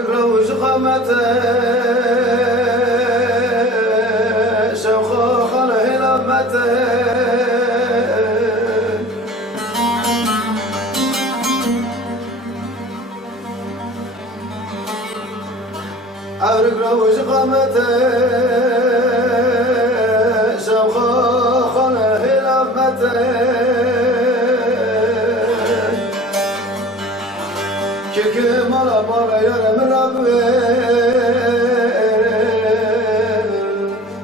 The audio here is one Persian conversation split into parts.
أبرق روج قامته شوخ خله لمته أبرق روج قامته شوخ خله لمته كيكي مالا مالا يا مرابي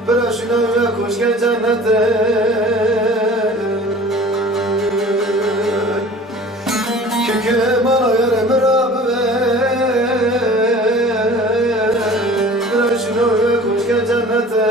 براشنا ويكوش كجنته كيكي مالا يا مرابي براشنا ويكوش كجنته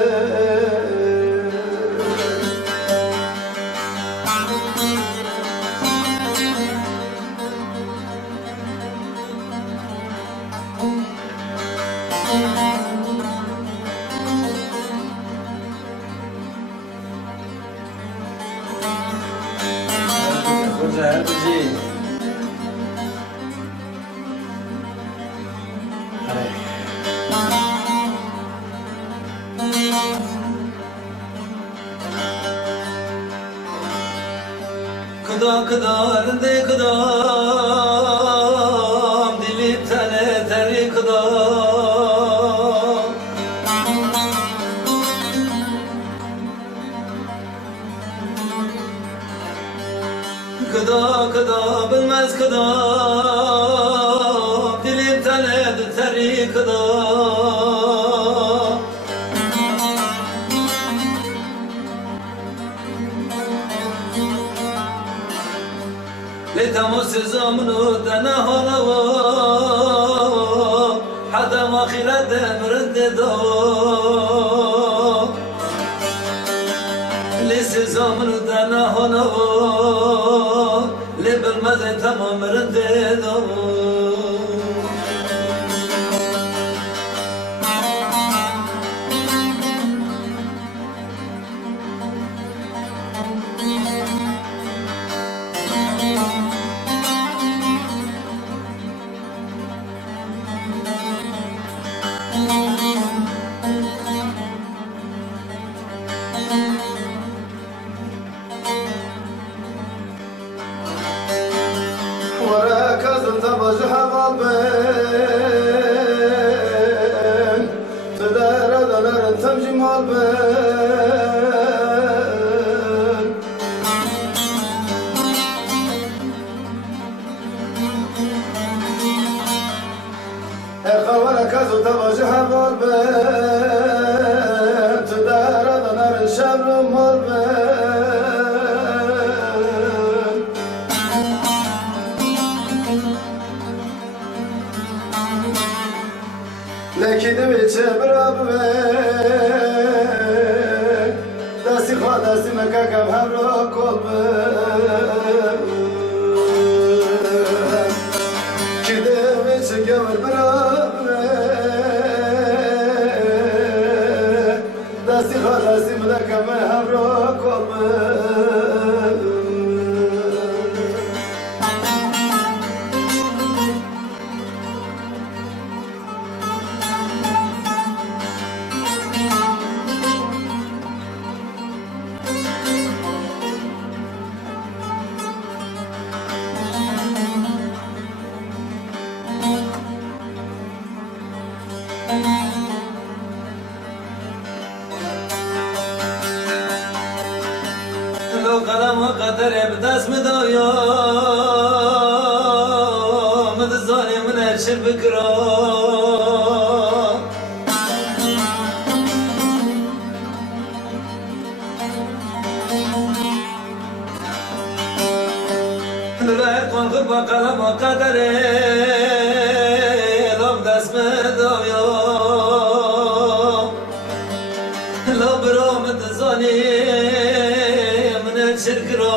Kıdam kıdam de kıdam dilim tane teri kıdam Kıdam kıdam bilmez kıdam dilim tane teri kıdam لتمس زمنو دنا هلوا حدا ما خيرت مرد دو لس زمنو دنا هلوا لبل مزه تمام مرد دو وركزت بجح بالبين تدار دلر تمشي مالبين اخا وركزت بجح بالبين تدار دلر شبر مالبين لكن بيتش برابي داسي خوا داسي مكاكا بهبرو قلبي كده بيتش قبر برابي داسي خوا داسي مكاكا بهبرو قلبي لو قلم قدر بدست مدايا متزاني من هالشي بكرة لا يكون غربة قلم قدر لو بدست مدايا لو برو متزاني شكرا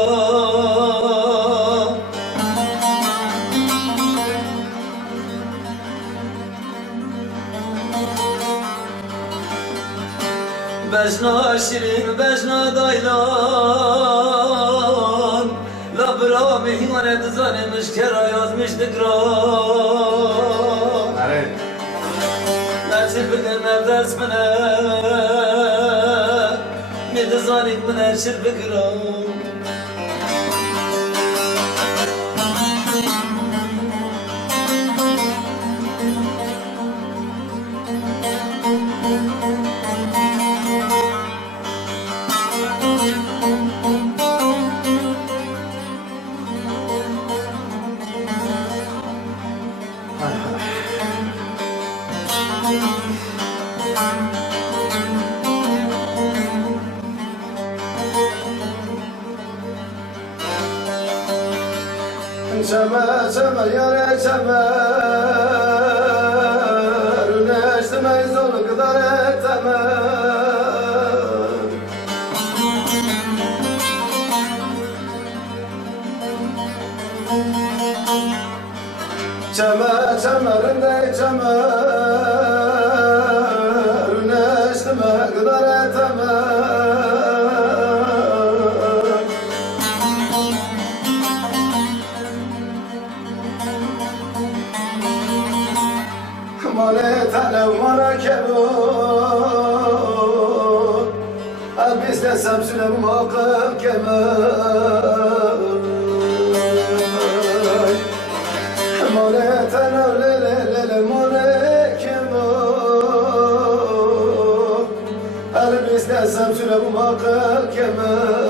بجنا شيرين بجنا دايلان لا برا مهمانه دزانه مشکرا یازمش دگرا بدن نفس منه متزانك من هالشر بكرام Çeme çeme yare çemer Neştime zor kadar etemem Çeme çemerinde çemer Neştime kadar etemem Manetane marakebu Elbisle semsüne muhakkım kemer Manetane lelelele marakebu Elbisle semsüne muhakkım kemer